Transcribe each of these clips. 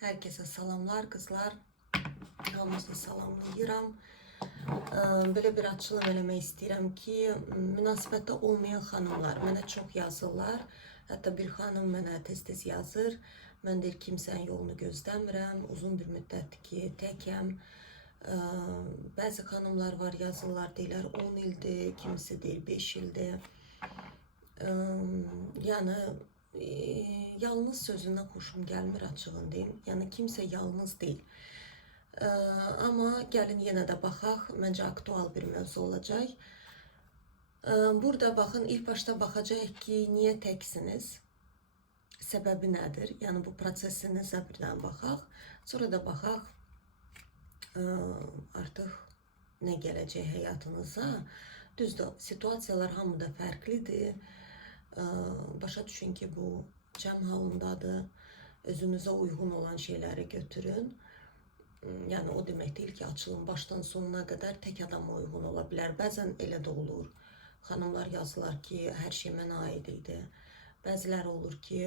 Herkese salamlar kızlar. Hamınızı salamlayıram. Böyle bir açılım eləmək istəyirəm ki, münasibətdə olmayan xanımlar mənə çox yazırlar. Hətta bir xanım mənə tez-tez yazır. Mən deyir kimsənin yolunu gözləmirəm. Uzun bir müddətdir ki, təkəm. Bəzi xanımlar var yazırlar, deyirlər 10 ildir, kimisi deyir 5 ildir. Yəni yalnız sözündən xoşum gəlmir, açığını deyim. Yəni kimsə yalnız deyil. Amma gəlin yenə də baxaq. Məncə aktual bir mövzu olacaq. Burada baxın, ilk başda baxacağıq ki, niyə təksiniz? Səbəbi nədir? Yəni bu prosesinizə birdən baxaq. Sonra da baxaq artıq nə gələcək həyatınıza. Düzdür, situasiyalar hamıda fərqlidir. Başa düşün ki, bu cəm halındadır. Özünüzə uyğun olan şeyləri götürün. Yəni o demək deyil ki, açılım başdan sonuna qədər tək adama uyğun ola bilər. Bəzən elə də olur. Xanımlar yazırlar ki, hər şey mənə aid idi. Bəziləri olur ki,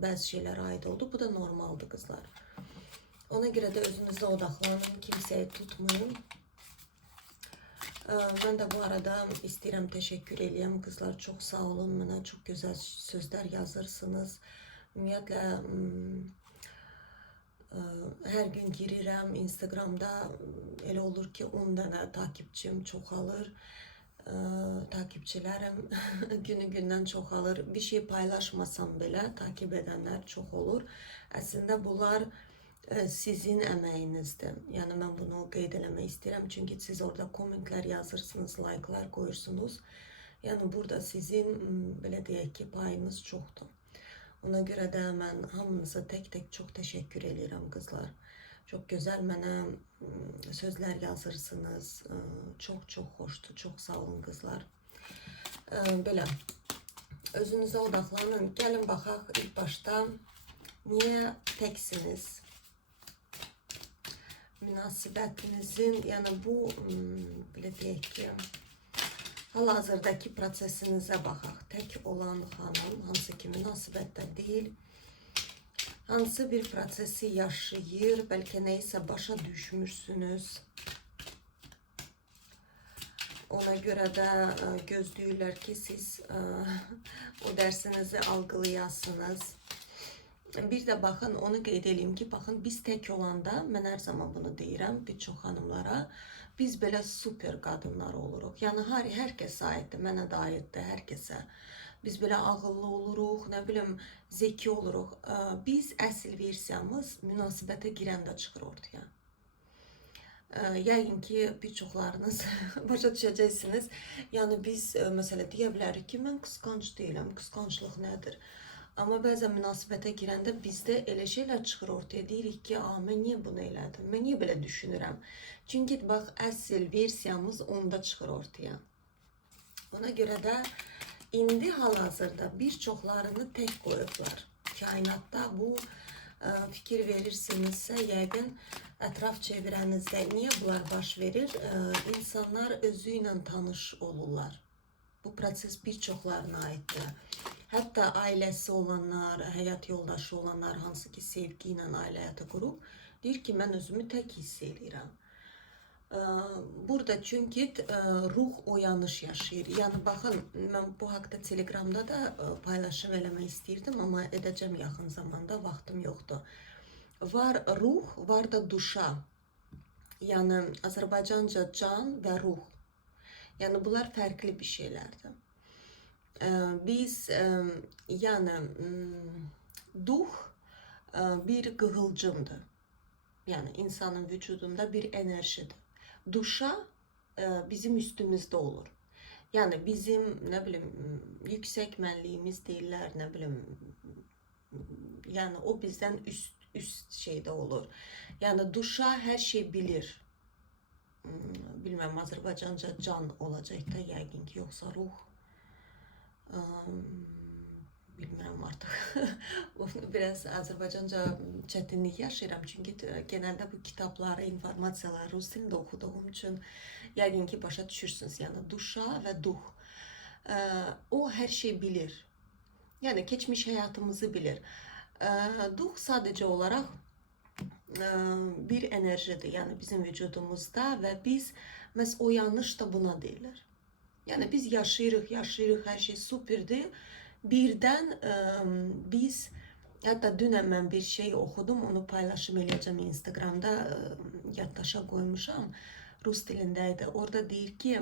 bəzi şeylər aid oldu. Bu da normaldır qızlar. Ona görə də özünüzə odaqlanın, kimsəyi tutmayın. Mən də bu arada istəyirəm təşəkkür eləyəm. Qızlar çox sağ olun. Mənə çox gözəl sözlər yazırsınız. Ümumiyyətlə hər gün girirəm Instagramda, elə olur ki 10 dənə takipçim çoxalır. Takipçilərim günü-gündən çoxalır. Bir şey paylaşmasam belə takip edənlər çox olur. Əslində bunlar sizin əməyinizdir. Yəni mən bunu qeyd eləmək istəyirəm. Çünki siz orada kommentlər yazırsınız, like'lar qoyursunuz. Yəni burada sizin belə deyək ki, payınız çoxdur. Ona görə də mən hamınıza tək-tək çox təşəkkür edirəm qızlar. Çox gözəl mənə sözlər yazırsınız. Çox xoşdur. Çox sağ olun qızlar. Belə özünüzə odaqlanın. Gəlin baxaq ilk başda niyə təksiniz? Münasibətinizin, yəni bu belə deyək ki, hal-hazırdakı prosesinizə baxaq. Tək olan xanım, hansı ki münasibətdə deyil, hansı bir prosesi yaşayır, bəlkə neysə başa düşmürsünüz. Ona görə də gözləyirlər ki, siz o dərsinizi algılayasınız. Bir də baxın, onu qeyd edeyim ki, baxın, biz tək olanda, mən hər zaman bunu deyirəm bir çox xanımlara, biz belə super qadınlar oluruq. Yəni, hər kəsə aiddir, mənə də aiddir, hər kəsə. Biz belə ağıllı oluruq, nə bilim, zeki oluruq. Biz əsl versiyamız münasibətə girəndə çıxır ortaya. Yəqin ki, bir çoxlarınız başa düşəcəksiniz. Yəni, biz, məsələ, deyə bilərik ki, mən qısqanc deyiləm, qısqanclıq nədir? Amma bəzən münasibətə girəndə bizdə elə şeylər çıxır ortaya, deyirik ki, mən niyə bunu elədim, mən niyə belə düşünürəm? Çünki, bax, əsl versiyamız onda çıxır ortaya. Ona görə də indi hal-hazırda bir çoxlarını tək qoyublar. Kainatda bu fikir verirsinizsə, yəqin ətraf çevrənizdə niyə bunlar baş verir? İnsanlar özü ilə tanış olurlar. Bu proses bir çoxlarına aiddir. Hətta ailəsi olanlar, həyat yoldaşı olanlar, hansı ki sevgi ilə ailə həyatı qurub, deyir ki, mən özümü tək hiss edirəm. Burada çünki ruh oyanış yaşayır. Yəni, baxın, mən bu haqda Telegramda da paylaşım eləmək istəyirdim, amma edəcəm yaxın zamanda, vaxtım yoxdur. Var ruh, var da duşa. Yəni, Azərbaycanca can və ruh. Yəni, bunlar fərqli bir şeylərdir. Biz, yəni, duh bir qığılcımdır. Yəni, insanın vücudunda bir enerjidir. Duşa bizim üstümüzdə olur. Yəni, bizim, nə bilim, yüksək mənliyimiz deyirlər, nə bilim, yəni, o bizdən üst şeydə olur. Yəni, duşa hər şey bilir. Bilməm, Azərbaycanca can olacaq da, yəqin ki, yoxsa ruh. Bilmirəm artıq. Biraz Azərbaycanca çətinlik yaşayıram. Çünki genəldə bu kitabları, informasiyaları rus dilində oxuduğum üçün yəqin ki, başa düşürsünüz. Yəni, duşa və duh. O hər şey bilir. Yəni, keçmiş həyatımızı bilir. Duh sadece olarak bir enerjidir, yani bizim vücudumuzda ve biz mesela o yanlış da buna deyirlər. Yani biz yaşayırıq, her şey süperdir. Birden biz, hatta dünən mən bir şey oxudum, onu paylaşım eləyəcəm Instagramda, yaddaşa qoymuşam. Rus dilindəydi. Orada deyir ki,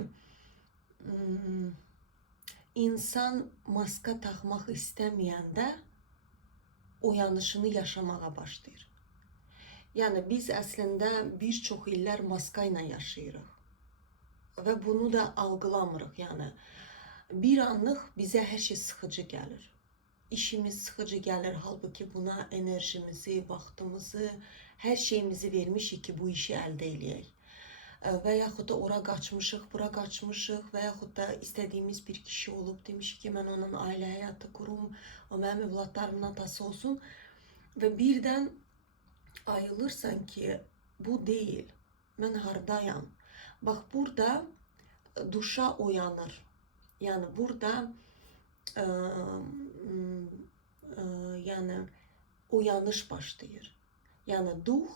insan maska taxmaq istəməyəndə o yanlışını yaşamağa başlayır. Yani biz əslində bir çox illər maska ilə yaşayırıq və bunu da algılamırıq. Yani bir anlıq bizə hər şey sıxıcı gəlir. İşimiz sıxıcı gəlir, halbuki buna enerjimizi, vaxtımızı, hər şeyimizi vermişik ki, bu işi əldə eləyək. Və yaxud da ora qaçmışıq, bura qaçmışıq və yaxud da istədiyimiz bir kişi olub, demişik ki, mən onun ailə həyatı kurum, o mənim evlatlarımın atası olsun və birdən ayılırsan ki, bu deyil, mən hardayam. Bax, burada duşa uyanır. Yani burada yani uyanış başlayır. Yani duh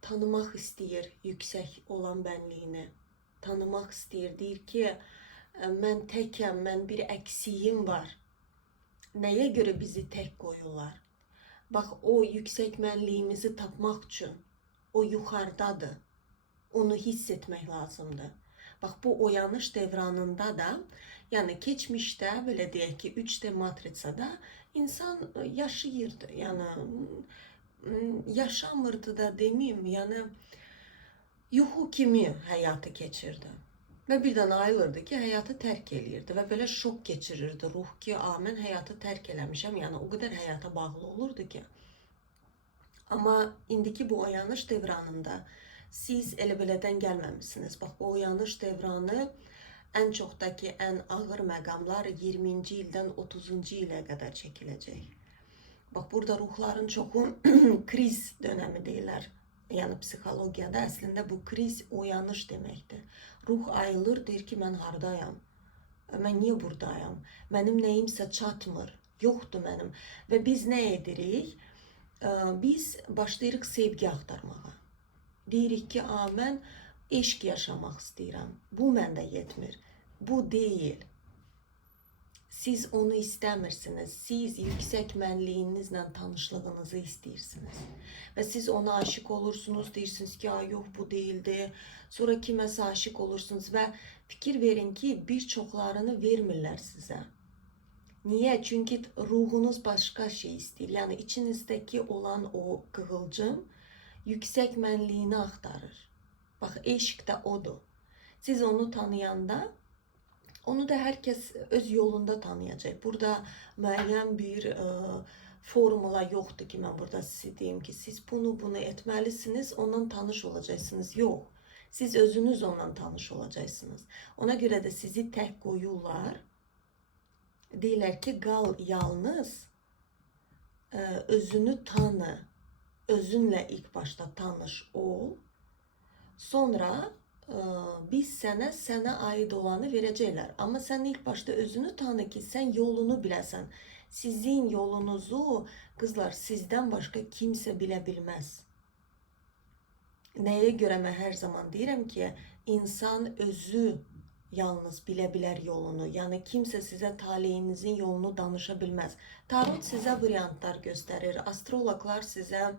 tanımaq istəyir yüksək olan bənliyini. Tanımaq istəyir, deyir ki, mən təkəm, mən bir əksiyim var. Nəyə görə bizi tək qoyurlar? Bax, o yüksək mənliyimizi tapmaq üçün o yuxarıdadır. Onu hiss etmək lazımdır. Bax, bu oyanış devranında da, yani keçmişdə, belə deyək ki, 3D matritsada insan yaşayırdı. Yani yaşamırdı da demeyeyim, yani yuxu kimi həyatı keçirdi. Və birdən ayılırdı ki, həyatı tərk eləyirdi və belə şok keçirirdi ruh ki, mən həyatı tərk eləmişəm. Yəni o qədər həyata bağlı olurdu ki. Amma indiki bu oyanış devranında siz elə belədən gəlməmişsiniz. Bax, bu oyanış devranı ən çoxdakı ən ağır məqamlar 20-ci ildən 30-cu ilə qədər çəkiləcək. Bax, burada ruhların çoxu kriz dönəmi deyirlər. Yəni psixologiyada əslində bu kriz oyanış deməkdir. Ruh ayılır, deyir ki, mən hardayam? Mən niyə buradayam? Mənim nəyimsə çatmır, yoxdur mənim. Və biz nə edirik? Biz başlayırıq sevgi axtarmağa. Deyirik ki, mən eşq yaşamaq istəyirəm. Bu məndə yetmir. Bu deyil. Siz onu istəmirsiniz. Siz yüksək mənliyinizlə tanışlığınızı istəyirsiniz. Və siz ona aşık olursunuz, deyirsiniz ki, yox, bu değildi. Sonra kiməsə aşık olursunuz və fikir verin ki, bir çoxlarını vermirlər sizə. Niyə? Çünki ruhunuz başqa şey istəyir. Yəni içinizdəki olan o qığılcım yüksək mənliyini axtarır. Bax, eşq də odur. Siz onu tanıyanda, onu da herkes öz yolunda tanıyacaq. Burada müəyyən bir formula yoxdur ki, mən burada sizə deyim ki, siz bunu etməlisiniz, ondan tanış olacaqsınız. Yox, siz özünüz ondan tanış olacaqsınız. Ona görə də sizi tək qoyurlar. Deyirlər ki, qal yalnız, özünü tanı, özünlə ilk başta tanış ol. Sonra biz sənə aid olanı verəcəklər. Amma sən ilk başta özünü tanı ki, sən yolunu biləsən. Sizin yolunuzu, qızlar, sizdən başqa kimsə bilə bilməz. Nəyə görə mən hər zaman deyirəm ki, insan özü yalnız bilə bilər yolunu. Yəni kimsə sizə taleyinizin yolunu danışa bilməz. Tarot sizə variantlar göstərir. Astrologlar sizə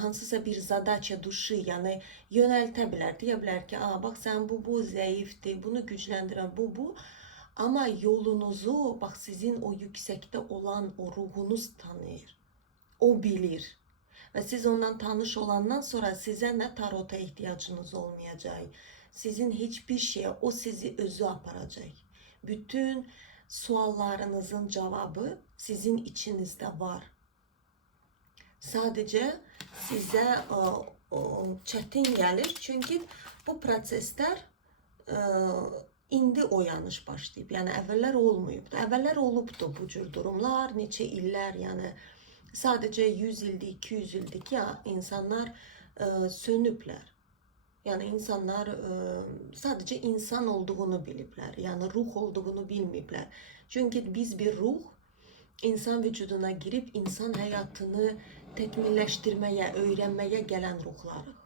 hansısa bir zadaça duşu, yəni yönəltə bilər. Deyə bilər ki, bax sən bu zəifdir, bunu gücləndirən bu. Amma yolunuzu, bax sizin o yüksəkdə olan o ruhunuz tanıyır. O bilir. Və siz ondan tanış olandan sonra sizə nə tarota ehtiyacınız olmayacaq. Sizin hiçbir şeye, o sizi özü aparacaq. Bütün suallarınızın cevabı sizin içinizde var. Sadece size çətin gəlir. Çünkü bu prosesler indi oyanış başlayıb. Yəni əvvəllər olmayıb. Əvvəllər olubdu bu cür durumlar, neçə illər, yəni sadece 100 ildir, 200 ildir ki, insanlar sönüblər. Yani insanlar sadece insan olduğunu biliblər. Yani ruh olduğunu bilməyiblər. Çünkü biz bir ruh insan vücuduna girip insan hayatını tekmilleştirmeye, öğrenmeye gelen ruhlarıq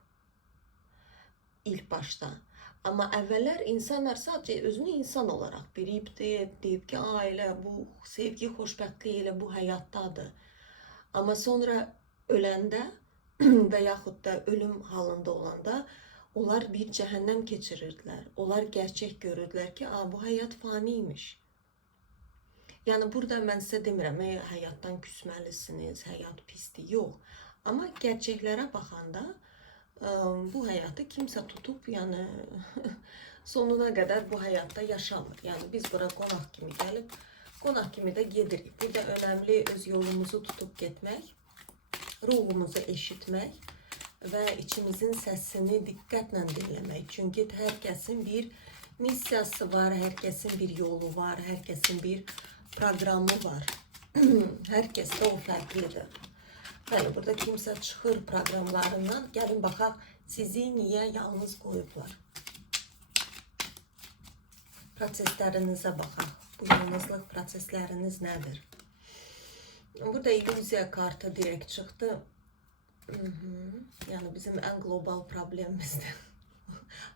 ilk başta. Ama evveler insanlar sadece özünü insan olarak deyip ki aile bu sevgi, xoşbəxtlik elə bu hayattadır. Ama sonra öləndə və yaxud da ölüm halında olanda onlar bir cehennem keçirirdilər. Onlar gerçek görürdülər ki, bu hayat faniymiş. Yani burada mən sizə demirəm, həyatdan küsməlisiniz, həyat pisdir, yox. Ama gerçeklərə baxanda bu hayatı kimse tutup yani sonuna kadar bu hayatta yaşamır. Yani biz bura qonaq kimi gelip qonaq kimi de gedirik. Burada önemli öz yolumuzu tutup gitmek, ruhumuzu eşitmek ve içimizin sesini dikkatle dinlemek. Çünkü herkesin bir misyası var, herkesin bir yolu var, herkesin bir programı var. Herkes de o farklıdır. Yani burada kimse çıxır proqramlarından. Gəlin baxaq, sizi niyə yalnız qoyublar? Proseslərinizə baxaq. Bu yalnızlıq prosesləriniz nədir? Burada illüziya kartı direkt çıxdı. Yani bizim en global problemimizdir.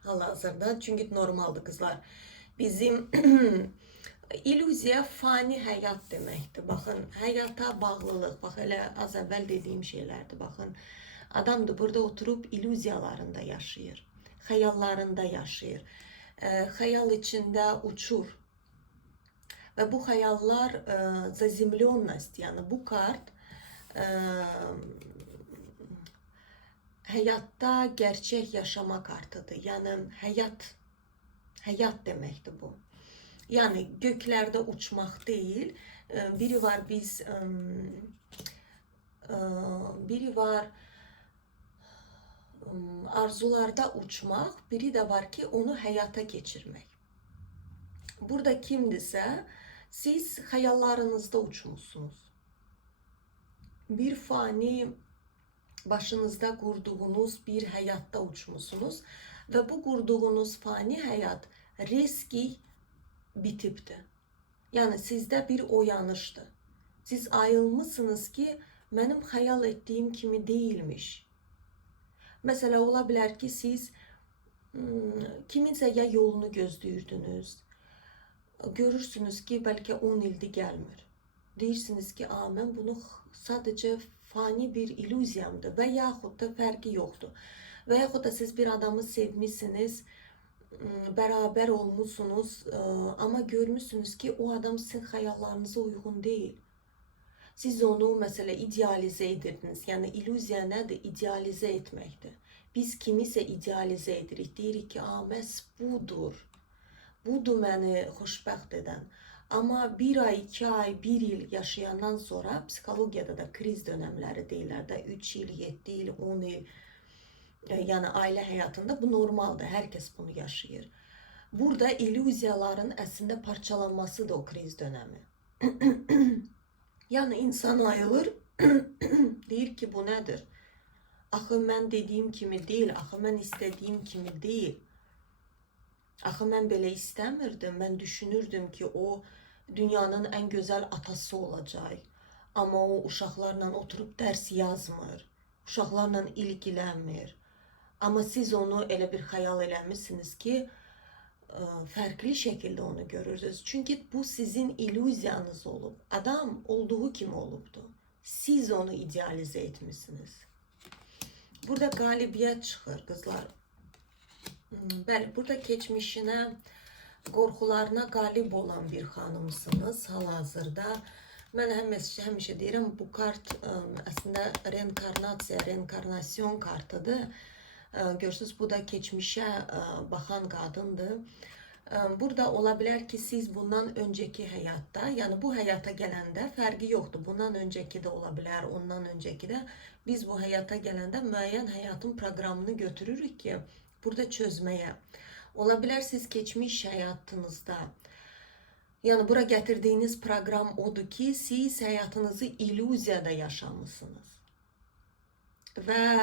Hal-hazırda. Çünkü normaldır kızlar. Bizim illüziya fani həyat deməkdir. Baxın, həyata bağlılıq, bax elə az əvvəl dediyim şeylərdir. Baxın, adamdır burada oturub illüziyalarında yaşayır, xəyallarında yaşayır, xəyal içində uçur. Və bu xəyallar zazemlionность, yəni bu kart həyatda gerçək yaşama kartıdır. Yəni həyat deməkdir bu. Yani göklerde uçmak değil. Biri var biri var arzularda uçmak, biri de var ki onu hayata geçirmek. Burada kimdirsə siz hayallarınızda uçmuşsunuz. Bir fani başınızda kurduğunuz bir hayatta uçmuşsunuz ve bu kurduğunuz fani hayat riski bitibdi. Yani sizde bir oyanıştı. Siz ayılmışsınız ki benim hayal ettiğim kimi değilmiş. Mesela ola bilər ki siz kiminsə ya yolunu gözləyirdiniz. Görürsünüz ki belki 10 ildir gəlmir. Deyirsiniz ki mən bunu sadece fani bir illüziyamdır və yaxud da fərqi yoxdur. Və yaxud da siz bir adamı sevmişsiniz, beraber olmuşsunuz ama görmüşsünüz ki o adam sizin hayallarınıza uygun değil. Siz onu mesela idealize edirdiniz. Yani illüziya nədir? İdealize etməkdir. Biz kimisə idealize edirik. Deyirik ki, məhz budur. Budur məni xoşbəxt edən. Ama bir ay, 2 ay, 1 il yaşayandan sonra psikologiyada da kriz dönemləri deyirlər də 3 il, 7 il, 10 il. Yani aile hayatında bu normaldir. Herkes bunu yaşayır. Burada illüziyaların əslində parçalanması da o kriz dönemi. Yani insan ayılır, deyir ki bu nədir? Axı mən dediyim kimi deyil, axı mən istədiyim kimi deyil. Axı mən belə istəmirdim, mən düşünürdüm ki o dünyanın en güzel atası olacaq. Ama o uşaqlarla oturup ders yazmır, uşaqlarla ilgilənmir. Ama siz onu elə bir xəyal eləmişsiniz ki, farklı şekilde onu görürsünüz. Çünkü bu sizin illüziyanız olub. Adam olduğu kimi olubdu. Siz onu idealize etmişsiniz. Burada qalibiyyət çıxır kızlar. Bəli, burada keçmişinə, qorxularına qalib olan bir xanımsınız hal-hazırda. Mən həmişə deyirəm, bu kart əslində reenkarnasyon kartıdır. Görürsünüz, bu da keçmişe baxan qadındır. Burada ola bilər ki, siz bundan önceki hayatta, yani bu hayata gələndə fərqi yoxdur. Bundan önceki de ola bilər, ondan önceki de. Biz bu hayata gələndə müəyyən həyatın proqramını götürürük ki, burada çözməyə. Ola bilər siz keçmiş həyatınızda, yani bura gətirdiyiniz proqram odur ki, siz həyatınızı illüziyada yaşamışsınız. Ve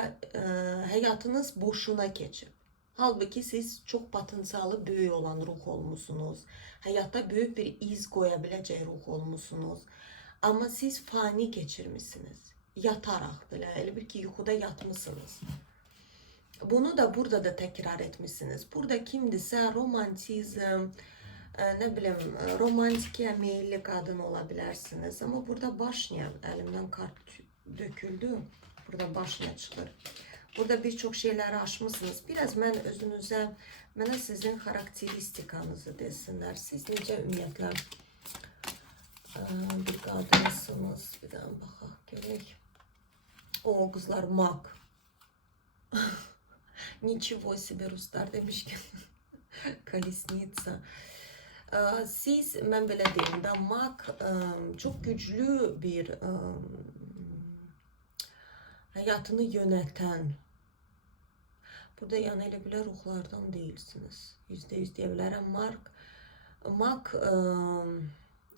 hayatınız boşuna geçip. Halbuki siz çok potansiyeli büyük olan ruh olmuşsunuz. Hayatta büyük bir iz koyabileceği ruh olmuşsunuz. Ama siz fani geçirmişsiniz. Yatarak böyle, elə bir ki yuxuda yatmışsınız. Bunu da burada da tekrar etmişsiniz. Burada kimdisə romantizm, ne bileyim romantikaya meyilli kadın olabilirsiniz. Ama burada baş niye? Elimden kart döküldü. Burada baş ne çıkır? Burada birçok şeyleri aşmışsınız. Biraz mən özünüzə, mənə sizin xarakteristikanızı desinlər. Siz necə ümumiyyətlə bir qadınsınız. Bir daha baxaq görək. O kızlar mak. Nичего себе Ruslar demişken. Колесница. Siz, mən belə deyim də, mak çok güclü bir hayatını yöneten. Burada yani elə belə ruhlardan değilsiniz. %100 deyə bilərəm. Mak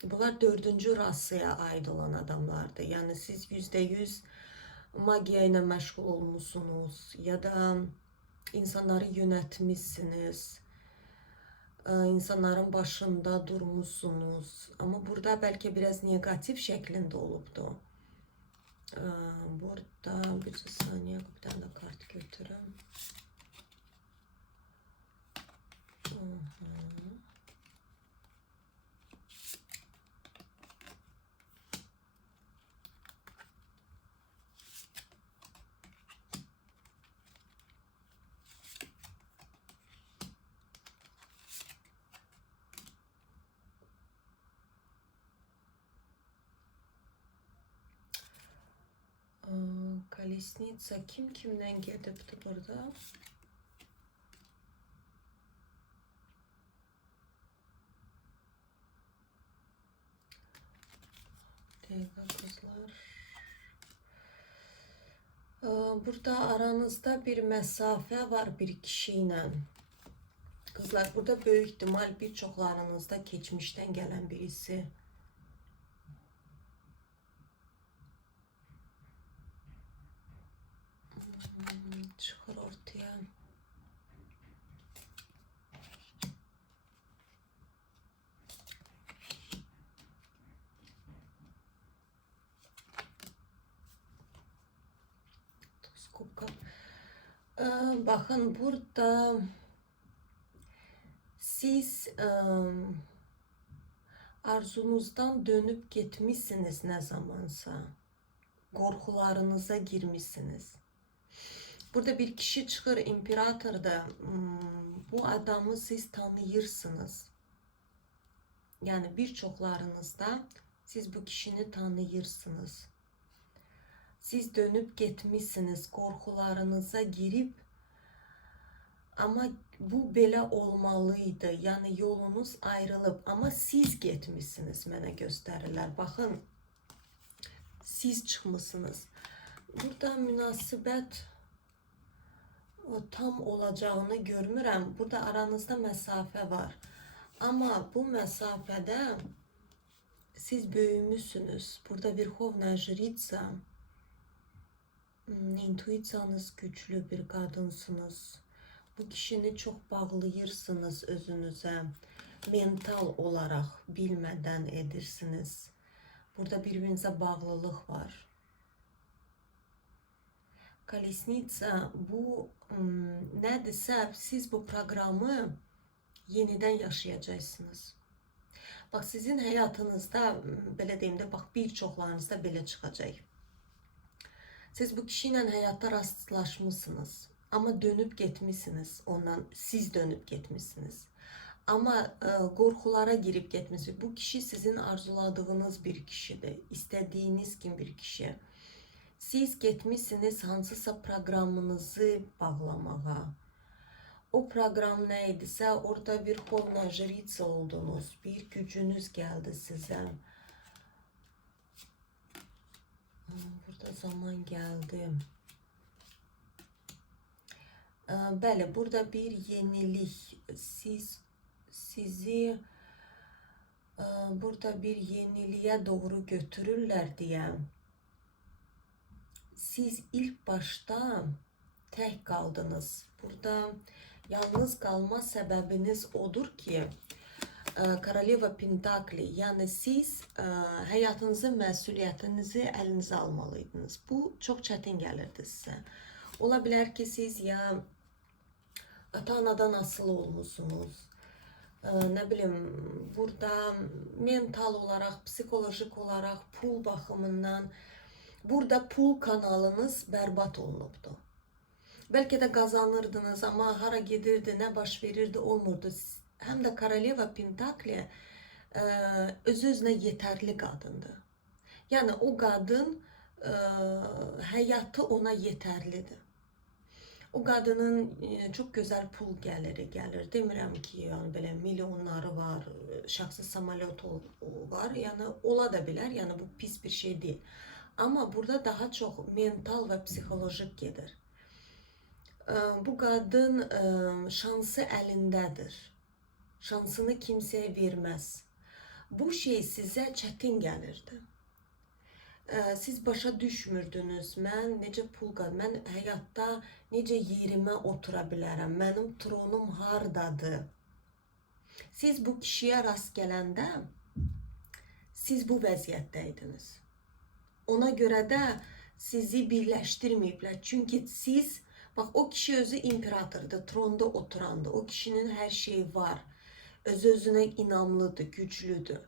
bunlar 4-cü rasaya ait olan adamlardır. Yani siz %100 magiya ilə məşğul olmuşsunuz ya da insanları yönetmişsiniz. İnsanların başında durmuşsunuz. Ama burada belki biraz negatif şeklinde olubdu. Burada bir saniye bir tane de kart götürüm. Колесница kim kimden gedibdi burada? Deyva kızlar. Burada aranızda bir mesafe var bir kişiyle. Kızlar burada büyük ihtimal birçoklarınızda geçmişten gelen birisi. Çıkar ortaya. Kubka. Bakın burada siz arzunuzdan dönüp gitmişsiniz ne zamansa. Korkularınıza girmişsiniz. Burada bir kişi çıkır imparatorda. Bu adamı siz tanıyırsınız. Yani birçoklarınızda siz bu kişini tanıyırsınız. Siz dönüp gitmişsiniz, korkularınıza girip ama bu belə olmalıydı. Yani yolunuz ayrılıp ama siz gitmişsiniz mənə gösterirler. Bakın siz çıkmışsınız. Burada münasibət tam olacağını görmürəm. Burada aranızda mesafe var. Ama bu mesafede siz büyümüşsünüz. Burada Verxovnaya Jritsa. İntuisiyanız güçlü bir kadınsınız. Bu kişini çok bağlayırsınız özünüze. Mental olarak bilmeden edirsiniz. Burada birbirinize bağlılık var. Kolesnitsa bu nedirse siz bu programı yeniden yaşayacaksınız. Bak sizin hayatınızda belə deyim də, bak birçoklarınızda belə çıxacaq. Siz bu kişiyle hayatta rastlaşmışsınız. Ama dönüp gitmişsiniz ondan. Siz dönüp gitmişsiniz. Ama korkulara girip gitmişsiniz. Bu kişi sizin arzuladığınız bir kişidir. İstediğiniz kim bir kişi. Siz gitmişsiniz hansısa programınızı bağlamağa. O program neydisə orada bir Verxovnaya Jritsa oldunuz. Bir gücünüz geldi size. Burada zaman geldi. Bəli, burada bir yenilik. Sizi burada bir yeniliğe doğru götürürler diye. Siz ilk başta tek kaldınız. Burada yalnız kalma sebebiniz odur ki Koroleva Pentakli, yəni siz həyatınızın məsuliyyətinizi əlinizə almalıydınız. Bu çox çətin gəlirdi sizə. Ola bilər ki, siz ya ata-anadan asılı olmusunuz, nə bilim, burada mental olaraq, psixolojik olaraq, pul baxımından, burada pul kanalınız bərbad olunubdu. Bəlkə də qazanırdınız, amma hara gedirdi, nə baş verirdi, olmurdu. Həm də Koroleva Pentakli öz-özünə yetərli qadındır. Yəni o qadın həyatı ona yetərlidir. O qadının çox gözəl pul gəliri gəlir. Demirəm ki, yəni belə milyonları var, şəxsi samolyot var. Yəni ola da bilər. Yəni bu pis bir şey deyil. Amma burada daha çox mental və psixolojik gedir. Bu qadın şansı əlindədir. Şansını kimsəyə verməz. Bu şey sizə çətin gəlirdi. Siz başa düşmürdünüz, mən necə pul qazanım, mən həyatda necə yerimə otura bilərəm, mənim tronum hardadır. Siz bu kişiyə rast gələndə, siz bu vəziyyətdəydiniz. Ona görə də sizi birləşdirməyiblər. Çünki siz, bax o kişi özü imperatordur, tronda oturandı. O kişinin hər şeyi var. Öz-özünə inamlıdır, güclüdür.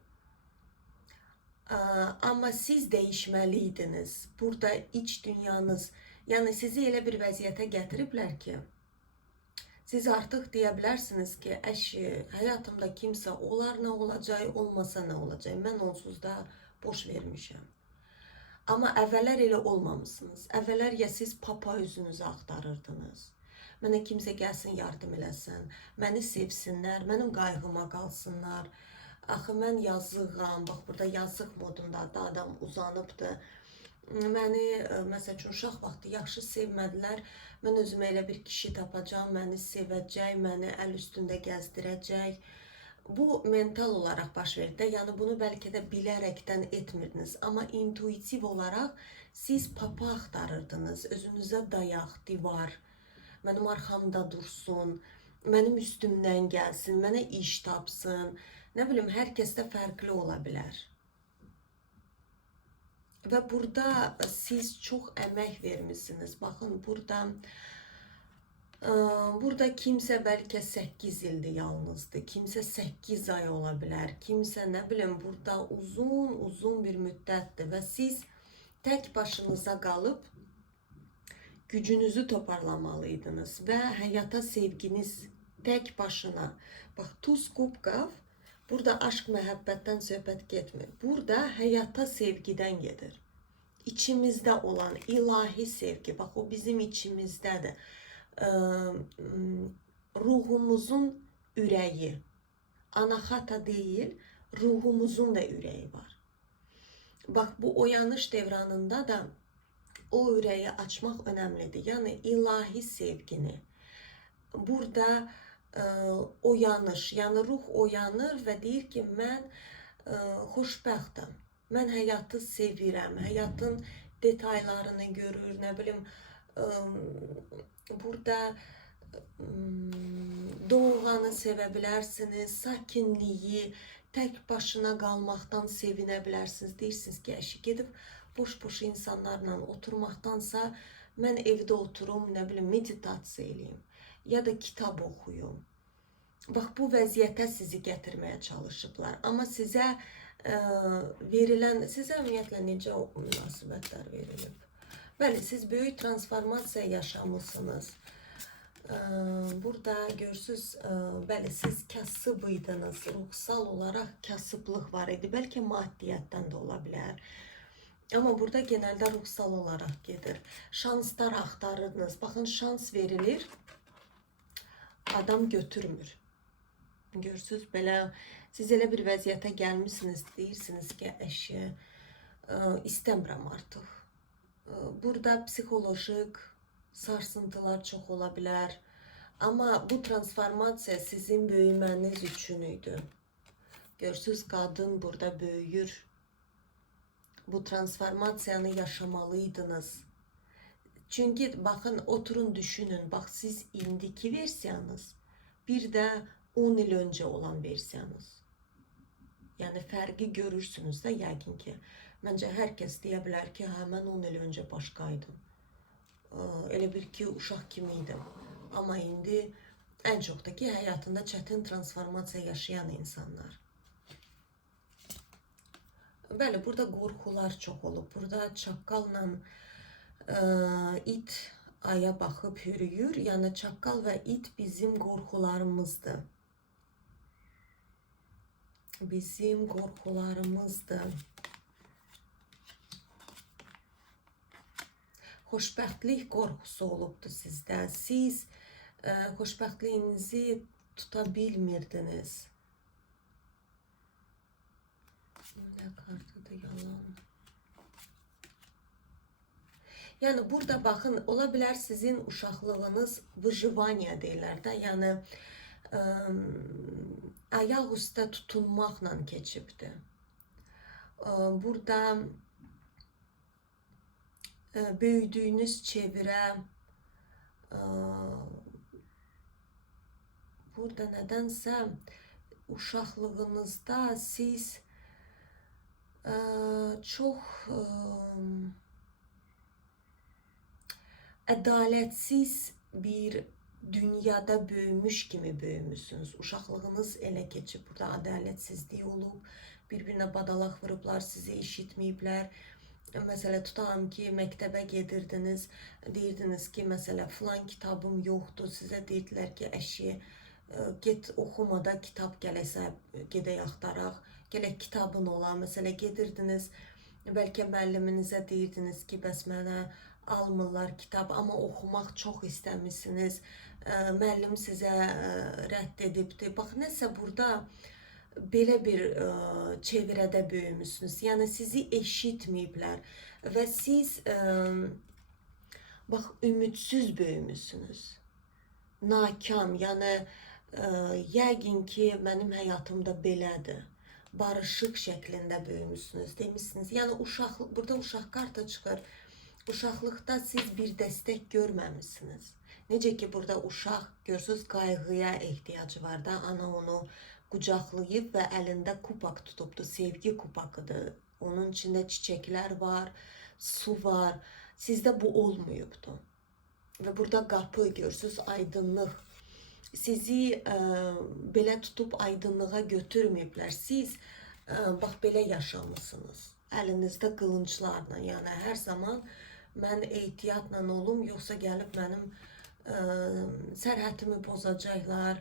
Amma siz dəyişməliydiniz. Burada iç dünyanız, yəni sizi elə bir vəziyyətə gətiriblər ki, siz artıq deyə bilərsiniz ki, əşi, həyatımda kimsə olar nə olacaq, olmasa nə olacaq, mən onsuz da boş vermişəm. Amma əvvəllər elə olmamışsınız. Əvvəllər ya siz papa özünüzü axtarırdınız. Mənə kimsə gəlsin, yardım eləsin, məni sevsinlər, mənim qayğıma qalsınlar. Axı mən yazığam, bax burada yazıq modunda da adam uzanıbdır. Məni, məsəl üçün, uşaq vaxtı yaxşı sevmədilər. Mən özümə elə bir kişi tapacağam, məni sevəcək, məni əl üstündə gəzdirəcək. Bu mental olaraq baş verdi. Yəni bunu bəlkə də bilərəkdən etmirdiniz. Amma intuitiv olaraq siz papa axtarırdınız. Özünüzə dayaq, divar, mənim arxamda dursun, mənim üstümdən gəlsin, mənə iş tapsın. Nə bilim, hər kəsdə fərqli ola bilər. Və burada siz çox əmək vermişsiniz. Baxın, burada kimsə bəlkə 8 ildir yalnızdır, kimsə 8 ay ola bilər, kimsə nə bilim, burada uzun bir müddətdir və siz tək başınıza qalıb gücünüzü toparlamalıydınız və həyata sevginiz tək başına. Bax, Tuz Kubkov, burada aşk, məhəbbətdən söhbət getmir. Burada həyata sevgidən gedir. İçimizdə olan ilahi sevgi, bax o bizim içimizdədir. Ruhumuzun ürəyi, anahata deyil, ruhumuzun da ürəyi var. Bax, bu oyanış devranında da o ürəyi açmaq önəmlidir. Yəni ilahi sevgini. Burada oyanış, yəni ruh oyanır və deyir ki, mən xoşbəxtəm. Mən həyatı sevirəm, həyatın detaylarını görür, nə bilim, burada doğanı sevə bilərsiniz, sakinliyi, tək başına qalmaqdan sevinə bilərsiniz. Deyirsiniz ki, əşi, gedib boş-boş insanlarla oturmaqdansa mən evdə oturum, nə bilim, meditasiya eləyim ya da kitab oxuyum. Bax, bu vəziyyətə sizi gətirməyə çalışıblar. Amma sizə sizə ümumiyyətlə necə münasibətlər verilib? Bəli, siz böyük transformasiya yaşamısınız. Burada görürsünüz, bəli, siz kasıbıydınız, ruhsal olaraq kasıblıq var idi. Bəlkə maddiyyətdən də ola bilər. Amma burada genəldə ruhsal olaraq gedir. Şanslar axtarırdınız. Baxın, şans verilir, adam götürmür. Görürsünüz, belə siz elə bir vəziyyətə gəlmişsiniz, deyirsiniz ki, əşi, istəmirəm artıq. Burada psixolojik sarsıntılar çox ola bilər. Amma bu transformasiya sizin böyüməniz üçün idi. Görürsünüz, qadın burada böyüyür. Bu transformasiyanı yaşamalıydınız. Çünki baxın, oturun, düşünün. Bax, siz indiki versiyanız, bir də 10 il öncə olan versiyanız. Yəni fərqi görürsünüz də yəqin ki. Məncə hər kəs deyə bilər ki, hə mən 10 il öncə başqaydım. Elə bil ki, uşaq kimi idim. Amma indi ən çox da ki, həyatında çətin transformasiya yaşayan insanlar. Bəli, burada qorxular çox olub. Burada çaqqalla it aya baxıb hürüyür. Yəni çaqqal və it bizim qorxularımızdır. Bizim qorxularımızdır. Xoşbəxtlik qorxusu olubdu sizdə. Siz xoşbəxtliyinizi tuta bilmirdiniz. Nə kartıdır, yalan. Yəni burada baxın, ola bilər sizin uşaqlığınız выживание deyirlər də, yəni ayaq üstə tutunmaqla keçibdi. Burada böyüdüyünüz çevrə, burada nədənsə uşaqlığınızda siz çox ədalətsiz bir dünyada böyümüş kimi böyümüşsünüz. Uşaqlığınız elə keçib, burada ədalətsizlik olub, bir-birinə badalaq vurublar, sizi eşitməyiblər. Məsələ tutalım ki, məktəbə gedirdiniz, deyirdiniz ki, məsələ filan kitabım yoxdur, sizə deyirdilər ki, əşi, get oxumada kitab gələsə, gedək axtaraq, gələk kitabın ola, məsələ gedirdiniz, bəlkə müəlliminizə deyirdiniz ki, bəs mənə almırlar kitab, amma oxumaq çox istəmişsiniz, müəllim sizə rədd edibdir. Bax, nəsə burada belə bir çevrədə böyümüşsünüz. Yəni sizi eşitməyiblər və siz bax ümidsiz böyümüşsünüz. Nakam, yəni yəqin ki, mənim həyatımda belədir. Barışıq şəklində böyümüşsünüz, demişsiniz. Yəni burada uşaq kartı çıxır. Uşaqlıqda siz bir dəstək görməmişsiniz. Necə ki, burada uşaq, görürsünüz, qayğıya ehtiyacı var da, ana onu qucaqlayıb və əlində kupak tutubdu, sevgi kupakıdır. Onun içində çiçəklər var, su var. Sizdə bu olmayıbdı. Və burada qapı, görürsünüz, aydınlıq. Sizi belə tutub aydınlığa götürməyiblər. Siz bax belə yaşamısınız. Əlinizdə qılınclarla, yəni hər zaman mən ehtiyatla olum, yoxsa gəlib mənim sərhədimi pozacaqlar,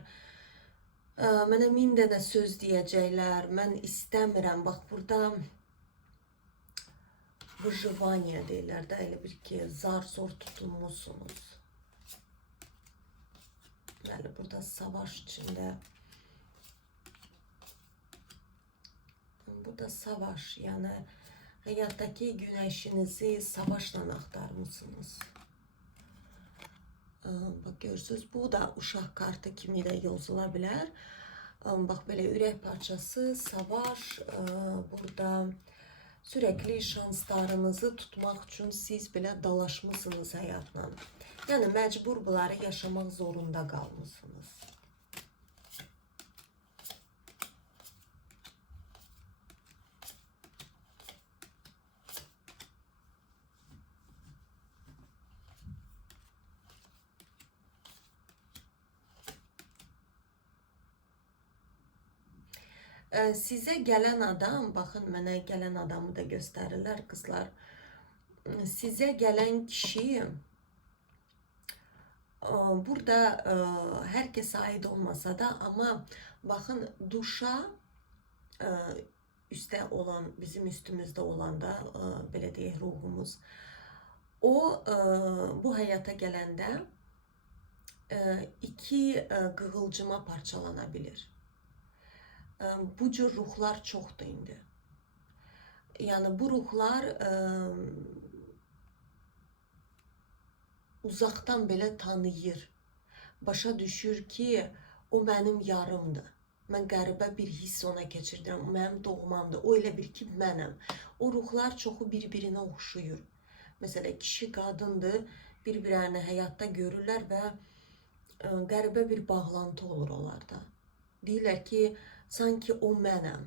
mənə 1000 dənə söz deyəcəklər, mən istəmirəm. Bax, burada выживание deyirlər də, elə bir ki, zar-zor tutulmuşsunuz. Bəli, burada savaş içində. Burada savaş, yəni həyatdakı günəşinizi savaşla axtarmışsınız. Bax, görürsünüz, bu da uşaq kartı kimi də yazıla bilər. Bax, belə ürək parçası, savaş, burada sürəkli şanslarınızı tutmaq üçün siz belə dalaşmışsınız həyatla. Yəni, məcbur bunları yaşamaq zorunda qalmışsınız. Sizə gələn adam, baxın, mənə gələn adamı da göstərirlər, qızlar. Sizə gələn kişi burada hər kəsə aid olmasa da, amma baxın, duşa üstə olan, bizim üstümüzdə olan da, belə deyək, ruhumuz, o bu həyata gələndə iki qığılcıma parçalana bilir. Bu cür ruhlar çoxdur indi. Yəni bu ruhlar uzaqdan belə tanıyır. Başa düşür ki, o mənim yarımdır. Mən qəribə bir hiss ona keçirdirəm. O mənim doğmamdır. O elə bir ki, mənəm. O ruhlar çoxu bir-birinə oxşuyur. Məsələn, kişi qadındır, bir-birini həyatda görürlər və qəribə bir bağlantı olur onlarda. Deyirlər ki, sanki o mənəm.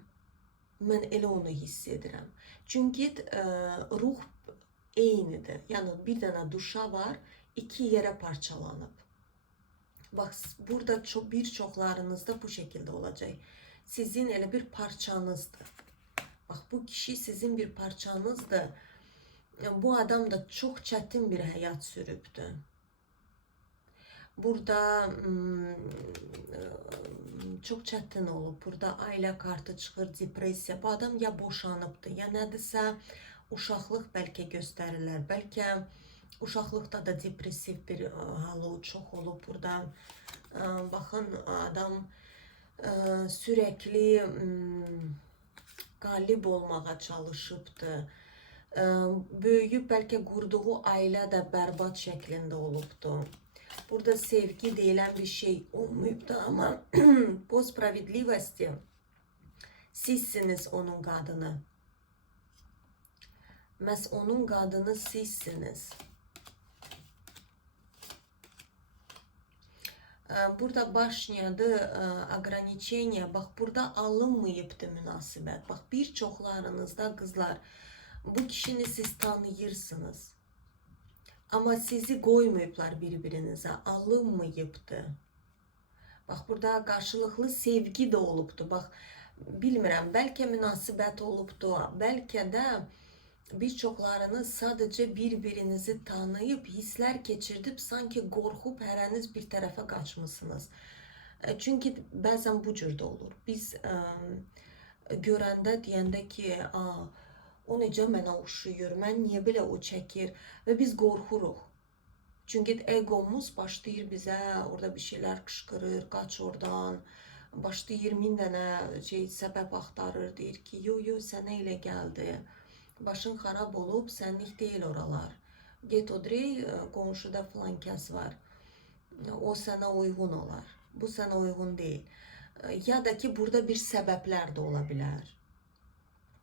Mən elə onu hiss edirəm. Çünki ruh eynidir. Yəni bir dənə duşa var, iki yerə parçalanıb. Bax, burada bir çoxlarınızda bu şəkildə olacaq. Sizin elə bir parçanızdır. Bax, bu kişi sizin bir parçanızdır. Bu adam da çox çətin bir həyat sürübdür. Burada çok çətin olub. Burada ailə kartı çıxır, depressiya. Bu adam ya boşanıbdır, ya nədirsə uşaqlıq bəlkə göstərirlər. Bəlkə uşaqlıqda da depressiv bir halı çox olub burada. Baxın, adam sürəkli qalib olmağa çalışıbdır. Böyüyüb bəlkə qurduğu ailə də bərbad şəklində olubdur. Burada sevgi deyilən bir şey olmayıbdır, ama bu sправедливости sizsiniz onun qadını. Məhz onun qadını sizsiniz. Burada başladı ограничение. Bax, burada alınmayıbdı münasibət. Bax, bir çoxlarınızda qızlar, bu kişini siz tanıyırsınız. Ama sizi koymayıblar bir-birinizə, alınmayıbdı. Bax, burada qarşılıqlı sevgi də olubdu. Bax, bilmirəm, bəlkə münasibət olubdu, bəlkə də bir çoxlarınız sadəcə bir-birinizi tanıyıb, hisslər keçirdib, sanki qorxub hərəniz bir tərəfə qaçmışsınız. Çünki bəzən bu cür də olur. Biz görəndə deyəndə ki, o necə mənə oxşuyur, mən niyə belə o çəkir və biz qorxuruq. Çünki egomuz başlayır bizə, orada bir şeylər qışqırır, qaç oradan, başlayır min dənə səbəb axtarır, deyir ki, yo, sənə elə gəldi, başın xarab olub, sənlik deyil oralar. Get odrey, qonşuda filan kəs var, o sənə uyğun olar, bu sənə uyğun deyil. Ya da ki, burada bir səbəblər də ola bilər.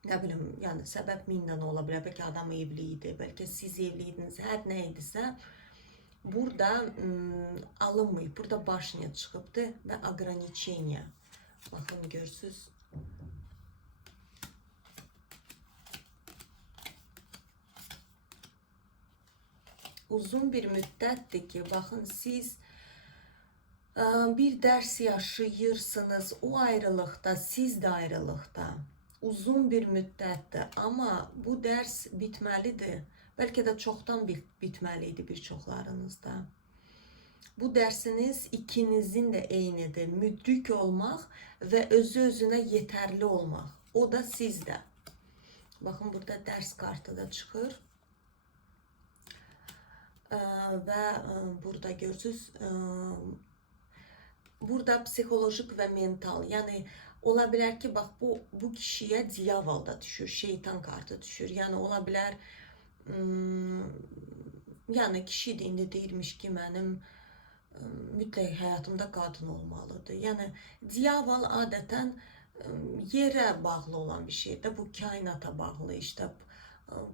Ne bileyim, yani səbəb mindən ola bilər. Bəlkə adam evli idi, bəlkə siz evli idiniz, hər nə idisə, burada alınmayıb, burada başına çıxıbdı və ограничение. Baxın, görürsünüz. Uzun bir müddətdir ki, baxın, siz bir dərs yaşayırsınız, o ayrılıqda, siz də ayrılıqda. Uzun bir müddətdir, amma bu dərs bitməlidir. Bəlkə də çoxdan bitməli idi bir çoxlarınızda. Bu dərsiniz ikinizin də eynidir. Müdrik olmaq və özü-özünə yetərli olmaq. O da sizdə. Baxın, burada dərs kartı da çıxır. Və burada görürsünüz, burada psixolojik və mental, yəni ola bilər ki, bax, bu kişiyə diyavol da düşür, şeytan kartı düşür. Yəni ola bilər, yəni kişi də indi deyirmiş ki, mənim mütləq həyatımda qadın olmalıdır. Yəni diyavol adətən yerə bağlı olan bir şeydir. Bu kainata bağlı, işte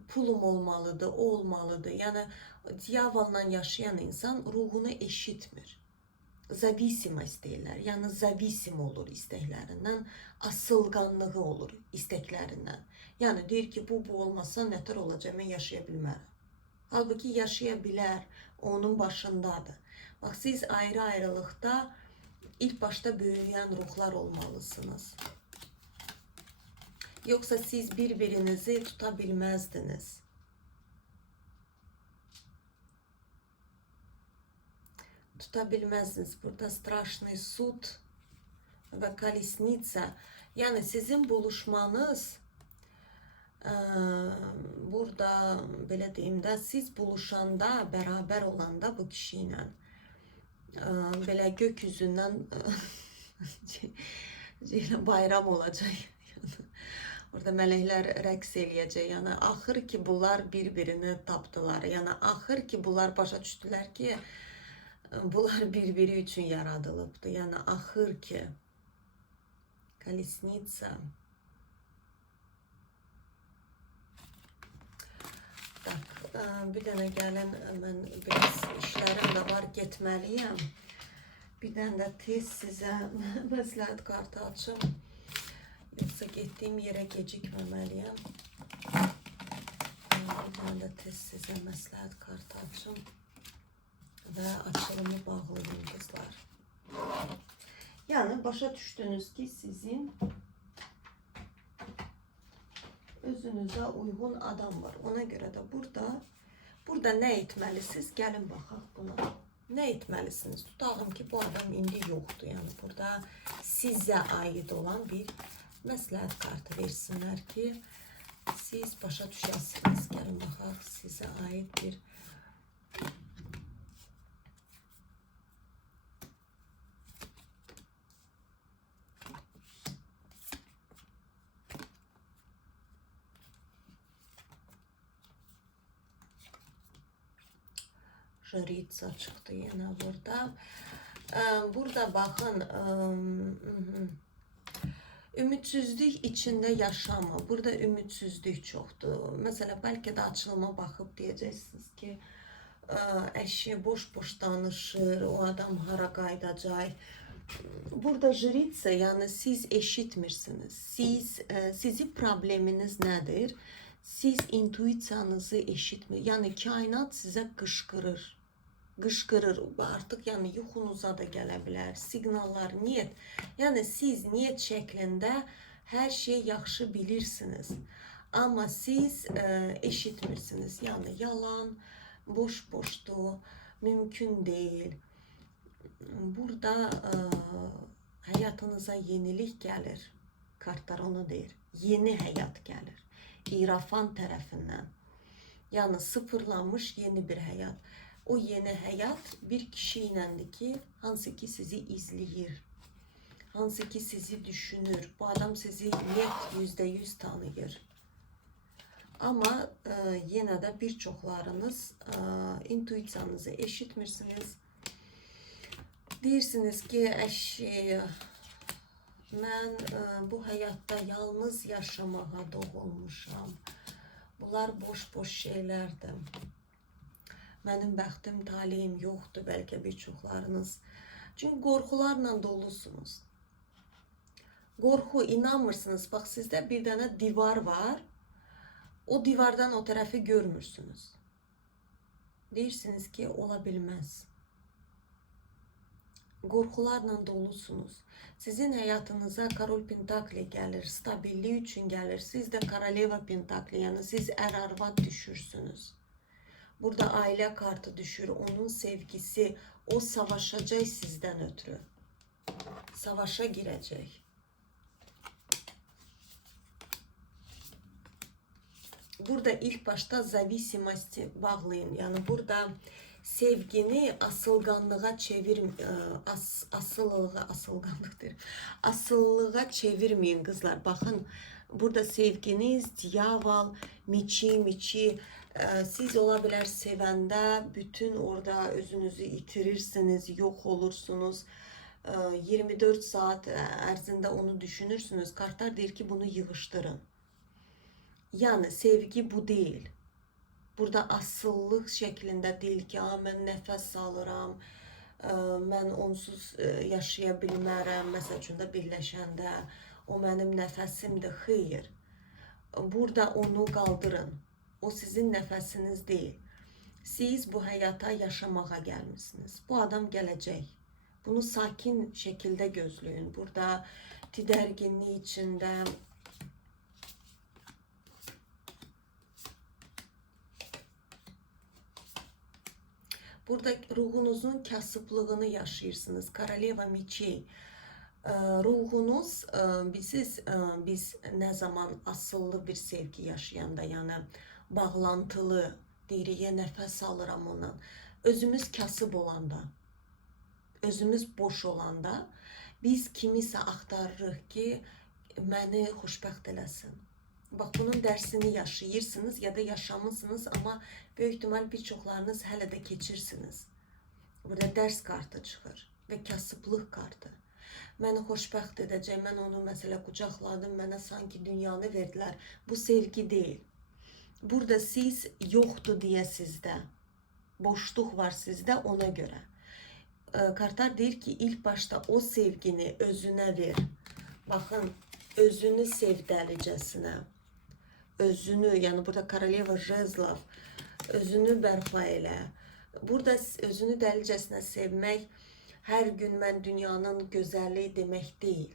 pulum olmalıdır, o olmalıdır. Yəni diavolla yaşayan insan ruhunu eşitmir. Zavisimость deyirlər. Yəni zavisim olur istəklərindən, asılqanlığı olur istəklərindən. Yəni deyir ki, bu olmasa nətər olacaq, mən yaşaya bilmərəm. Halbuki yaşaya bilər, onun başındadır. Bax, siz ayrı-ayrılıqda ilk başta böyüyen ruhlar olmalısınız. Yoksa siz birbirinizi tutabilməzdiniz. Tutabilməzdiniz. Burada straşный sud və kolesnitsa. Yəni sizin buluşmanız burada belə deyim də, siz buluşanda, bərabər olanda bu kişi ilə belə gökyüzündən bayram olacaq. Orada mələklər rəqs eləyəcək. Yəni axır ki bunlar bir-birini tapdılar. Yəni axır ki bunlar başa düşdülər ki bunlar bir-biri üçün yaradılıbdı. Yəni axır ki kolesnitsa. Bir dənə gəlin, mən biraz işlərim də var, getməliyəm. Bir dənə də tez sizə məsləhət kartı açım. Yoksa getdiyim yerə gecikməməliyəm. Ben de tez size məsləhət kartı açım ve açılımı bağlayayım kızlar. Yani başa düştünüz ki sizin özünüze uygun adam var. Ona göre de burada ne etməlisiniz? Gəlin baxaq buna. Ne etməlisiniz? Tutağım ki bu adam indi yoxdur. Yani burada sizə ait olan bir məsləhət kartı versinlər ki siz başa düşəsiniz. Gəlin baxaq sizə ait bir Jritsa çıktı yine burada. Burada bakın ümitsizlik içinde yaşama. Burada ümitsizlik çoktur. Mesela belki de açılıma bakıp diyeceksiniz ki eşi boş danışır, o adam hara qaydacaq. Burada jritsa, yani siz eşitmirsiniz. Sizin probleminiz nedir? Siz intuisiyanızı eşitmir. Yani kainat size qışqırır. Artık yani yuxunuza da gələ bilər. Signallar, niyet. Yani siz niyet şeklinde her şeyi yaxşı bilirsiniz. Ama siz eşitmirsiniz. Yani yalan, boşdur, mümkün değil. Burada hayatınıza yenilik gelir. Kartlar onu deyir. Yeni hayat gelir. İrafan tərəfindən. Yani sıfırlanmış yeni bir hayat. O yeni hayat bir kişi iləndir ki, hansı ki sizi izleyir. Hansı ki sizi düşünür. Bu adam sizi net %100 tanıyır. Ama yine de birçoklarınız intuisiyanızı eşitmirsiniz. Deyirsiniz ki mən bu hayatta yalnız yaşamağa doğulmuşam. Bunlar boş şeylerdir. Mənim bəxtim, taleyim yoxdur bəlkə birçoklarınız. Çünkü qorxularla dolusunuz. Qorxu, inanmırsınız. Bax, sizdə bir dənə divar var. O divardan o tərəfi görmürsünüz. Deyirsiniz ki, ola bilməz. Qorxularla dolusunuz. Sizin həyatınıza Karol Pentakli gəlir, stabillik üçün gəlir. Siz də Karoleva Pentakli, yəni siz ər-arvad düşürsünüz. Burada ailə kartı düşür, onun sevgisi, o savaşacaq sizdən ötürü. Savaşa girəcək. Burada ilk başta zavisimosti bağlayın. Yani burada sevgini asılganlığa asıllığa çevirmeyin kızlar. Bakın burada sevginiz diyavol, miçi. Siz olabilir sevende bütün orada özünüzü itirirsiniz, yok olursunuz. 24 saat ərzində onu düşünürsünüz. Kartlar deyir ki bunu yığıştırın. Yani sevgi bu değil. Burada asıllık şeklinde değil ki mən nəfəs alıram, mən onsuz yaşaya bilmərəm, məsəl üçün də birləşəndə o mənim nəfəsimdir. Xeyr. Burada onu qaldırın. O sizin nəfəsiniz değil. Siz bu hayata yaşamağa gəlmişsiniz. Bu adam gələcək. Bunu sakin şekilde gözləyin. Burada tedirginlik içinde burada ruhunuzun kasıblığını yaşayırsınız. Koroleva Miçey. Ruhunuz biz ne zaman asıllı bir sevgi yaşayanda, yani bağlantılı, diriye nəfəs alıram ondan. Özümüz kasıb olanda, özümüz boş olanda biz kimisə axtarırıq ki, məni xoşbəxt eləsin. Bax, bunun dərsini yaşayırsınız ya da yaşamısınız, ama böyük ihtimal birçoklarınız hələ də keçirsiniz. Burada dərs kartı çıxır və kasıblıq kartı. Məni xoşbəxt edəcək, mən onu məsələ qucaqladım, mənə sanki dünyanı verdilər. Bu sevgi deyil. Burada siz yoxdur deyə sizdə, boşluq var sizdə, ona görə. Kartlar deyir ki, ilk başta o sevgini özünə ver. Baxın, özünü sev dəlicəsinə. Özünü, yəni burada Koroleva Jezlov, özünü bərpa elə. Burada özünü dəlicəsinə sevmək hər gün mən dünyanın gözəlliyi demək deyil.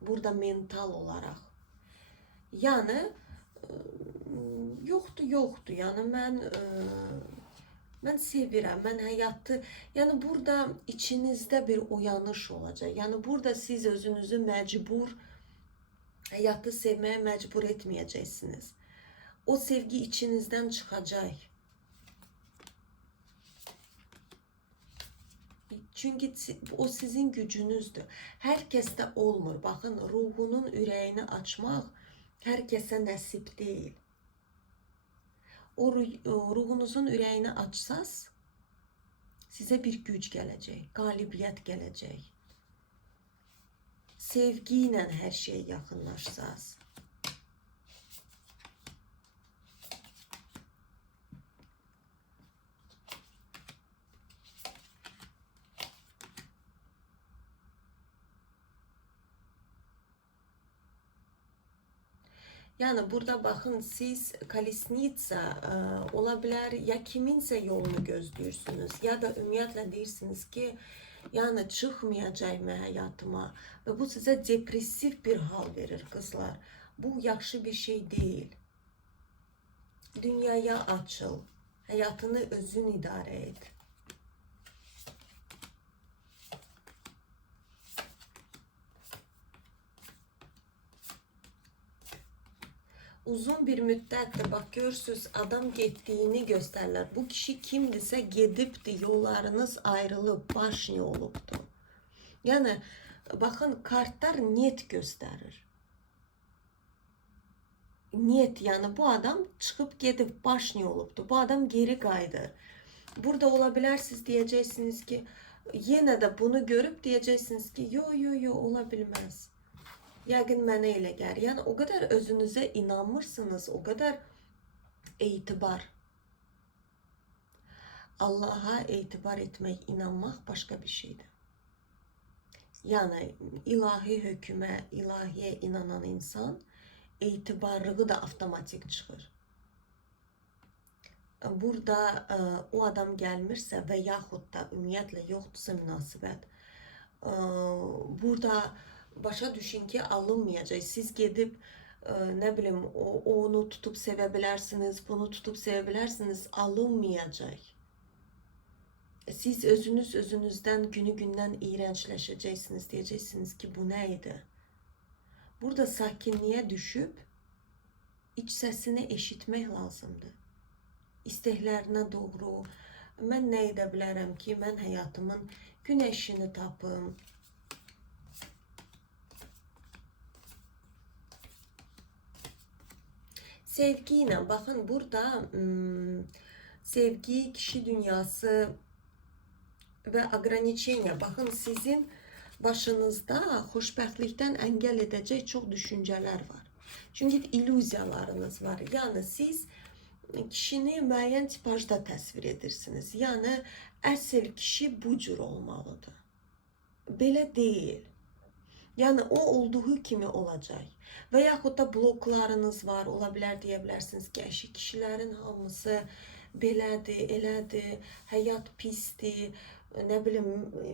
Burada mental olaraq. Yəni yoxdur. Yəni mən sevirəm, mən həyatı, yəni burada içinizdə bir uyanış olacaq. Yəni burada siz özünüzü məcbur, həyatı sevməyə məcbur etməyəcəksiniz. O sevgi içinizdən çıxacaq. Çünki o sizin gücünüzdür. Hər kəsdə olmur. Baxın, ruhunun ürəyini açmaq hər kəsə nəsib deyil. O ruhunuzun ürəyini açsaz, sizə bir güc gələcək, qalibiyyət gələcək. Sevgi ilə hər şeyə yaxınlaşsaz. Yani burada bakın siz Kolesnitsa ola bilər ya kiminsə yolunu gözləyirsiniz ya da ümumiyyətlə deyirsiniz ki, yani çıxmayacaq mən həyatıma və bu sizə depressiv bir hal verir qızlar. Bu yaxşı bir şey deyil. Dünyaya açıl, həyatını özün idarə et. Uzun bir müddətdir, bak görürsünüz, adam getdiyini göstərirlər. Bu kişi kimdirsə gedibdi, yollarınız ayrılıb, başni olubdu. Yəni, baxın, kartlar net göstərir. Net, yəni bu adam çıxıb gedib, başni olubdu. Bu adam geri qayıdır. Burada ola bilər siz deyəcəksiniz ki, yenə də bunu görüb deyəcəksiniz ki, yo, ola bilməz. Yəqin mənə elə gəlir. Yəni o qədər özünüzə inanmırsınız, o qədər etibar. Allah'a etibar etmək, inanmaq başqa bir şeydir. Yəni ilahi hökümə, ilahiyə inanan insan etibarlığı da avtomatik çıxır. Burada o adam gəlmirsə və yaxud da ümumiyyətlə yoxdursa münasibət, burada başa düşün ki, alınmayacaq. Siz gedib, nə bilim, onu tutub sevə bilərsiniz, bunu tutub sevə bilərsiniz, alınmayacaq. Siz özünüzdən günü-gündən iyrənçləşəcəksiniz, deyəcəksiniz ki, bu nə idi? Burada sakinliyə düşüb, iç səsini eşitmək lazımdır. İstəklərinə doğru, mən nə edə bilərəm ki, mən həyatımın günəşini tapım, sevgi ilə, baxın burada sevgi, kişi dünyası və ograniçeniya, baxın sizin başınızda xoşbəxtlikdən əngəl edəcək çox düşüncələr var. Çünki illüziyalarınız var. Yəni siz kişini müəyyən tipajda təsvir edirsiniz. Yəni əsl kişi bu cür olmalıdır. Belə deyil. Yəni o olduğu kimi olacaq. Və yaxud da bloklarınız var, ola bilər deyə bilərsiniz ki, əşi kişilərin hamısı belədir, elədir, həyat pisdir, nə bilim,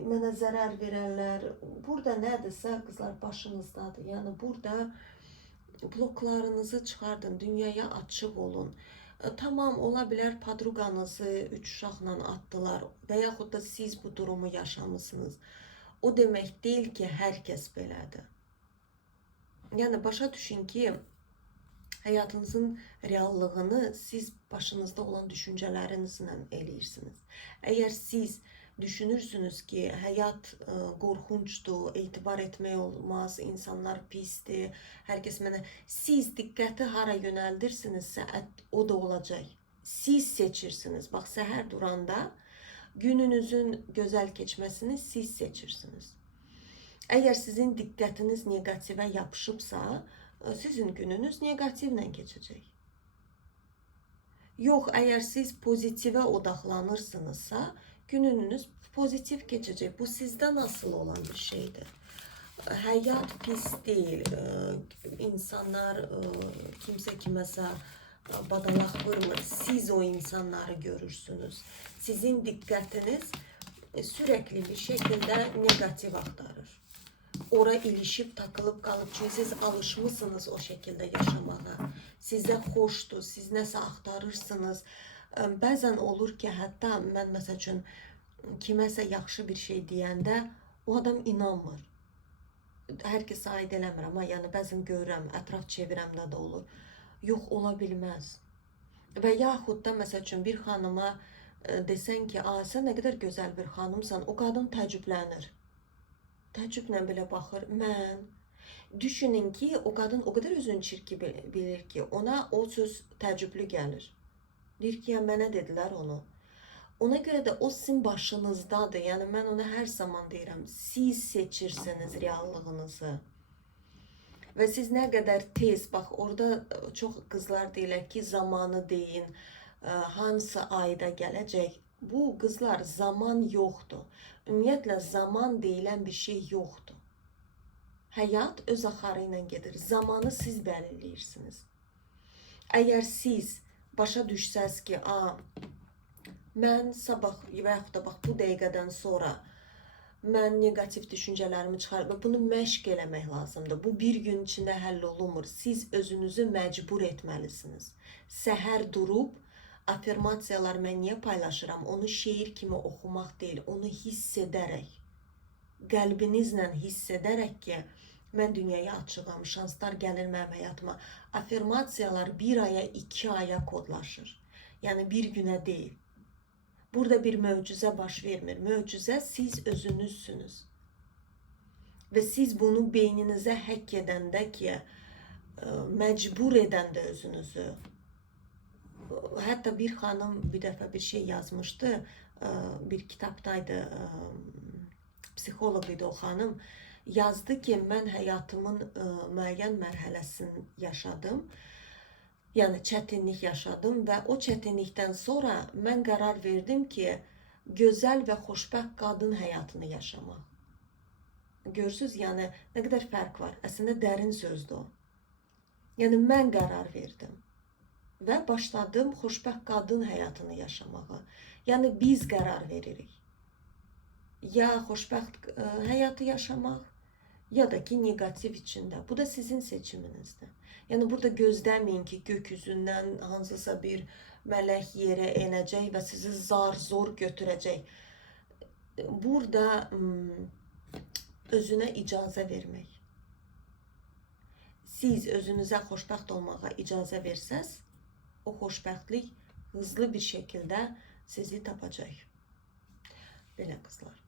mənə zərər verərlər. Burada nədirsə, qızlar, başınızdadır. Yəni burada bloklarınızı çıxardın, dünyaya açıq olun. Tamam, ola bilər padruqanızı 3 uşaqla atdılar və yaxud da siz bu durumu yaşamısınız. O demək deyil ki, hər kəs belədir. Yəni başa düşün ki, həyatınızın reallığını siz başınızda olan düşüncələrinizlə eləyirsiniz. Əgər siz düşünürsünüz ki, həyat qorxuncdur, etibar etmək olmaz, insanlar pisdir, hər kəs mənə... Siz diqqəti hara yönəldirsinizsə, o da olacaq. Siz seçirsiniz. Bax, səhər duranda gününüzün gözəl keçməsini siz seçirsiniz. Əgər sizin diqqətiniz negativə yapışıbsa, sizin gününüz negativlə keçəcək. Yox, əgər siz pozitivə odaqlanırsınızsa, gününüz pozitiv keçəcək. Bu sizdən asılı olan bir şeydir. Həyat pis deyil. İnsanlar kimsə kiməsə badalaq vurmur. Siz o insanları görürsünüz. Sizin diqqətiniz sürekli bir şekilde negatif aktarır. Ora ilişip takılıp kalıp çünkü siz alışmışsınız o şekilde yaşamağa. Size hoşdur, siz nəsə aktarırsınız. Bəzən olur ki, hətta mən məsəl üçün kiməsə yaxşı bir şey deyəndə o adam inanmır. Hər kəsə aid eləmirəm, amma yəni bəzən görürəm, ətraf çevirəmdə də olur. Yox, ola bilməz. Və yaxud da məsəl üçün bir xanıma desən ki, sən nə qədər gözəl bir xanımsan, o qadın təəccüblənir. Təəccüblə belə baxır. Mən düşünün ki, o qadın o qədər özünü çirki bilir ki, ona o söz təəccüblü gəlir. Deyir ki, ya mənə dedilər onu. Ona görə də o sizin başınızdadır. Yəni mən ona hər zaman deyirəm, siz seçirsiniz reallığınızı. Və siz nə qədər tez, bax orada çox qızlar deyirlər ki, zamanı deyin, hansı ayda gələcək. Bu qızlar zaman yoxdur. Ümumiyyətlə zaman deyilən bir şey yoxdur. Həyat öz axarı ilə gedir. Zamanı siz bəlirləyirsiniz. Əgər siz başa düşsəz ki, mən sabah və yaxud da bax bu dəqiqədən sonra mən negativ düşüncələrimi çıxarıb və bunu məşq eləmək lazımdır. Bu bir gün içində həll olunmur. Siz özünüzü məcbur etməlisiniz. Səhər durub afirmasiyalar mən niyə paylaşıram? Onu şeir kimi oxumaq deyil, onu hiss edərək, qəlbinizlə hiss edərək ki, mən dünyaya açığam, şanslar gəlir mənim həyatıma. Afirmasiyalar bir aya, 2 aya kodlaşır. Yəni bir günə deyil. Burada bir möcüzə baş vermir. Möcüzə siz özünüzsünüz. Və siz bunu beyninizə həkk edəndə ki, məcbur edəndə özünüzü. Hətta bir xanım bir dəfə bir şey yazmışdı, bir kitabdaydı, psixoloq idi o xanım. Yazdı ki, mən həyatımın müəyyən mərhələsini yaşadım. Yəni çətinlik yaşadım və o çətinlikdən sonra mən qərar verdim ki, gözəl və xoşbəxt qadın həyatını yaşamaq. Görürsüz, yəni nə qədər fərq var. Əslində dərin sözdür o. Yəni mən qərar verdim və başladım xoşbəxt qadın həyatını yaşamağa. Yəni biz qərar veririk. Ya xoşbəxt həyatı yaşamaq, ya da ki negativ içində. Bu da sizin seçiminizdir. Yəni burada gözləməyin ki, gökyüzündən hansısa bir mələk yerə enəcək və sizi zar-zor götürəcək. Burada özünə icazə vermək. Siz özünüzə xoşbəxt olmağa icazə versəz, o xoşbəxtlik hızlı bir şəkildə sizi tapacaq. Belə qızlar.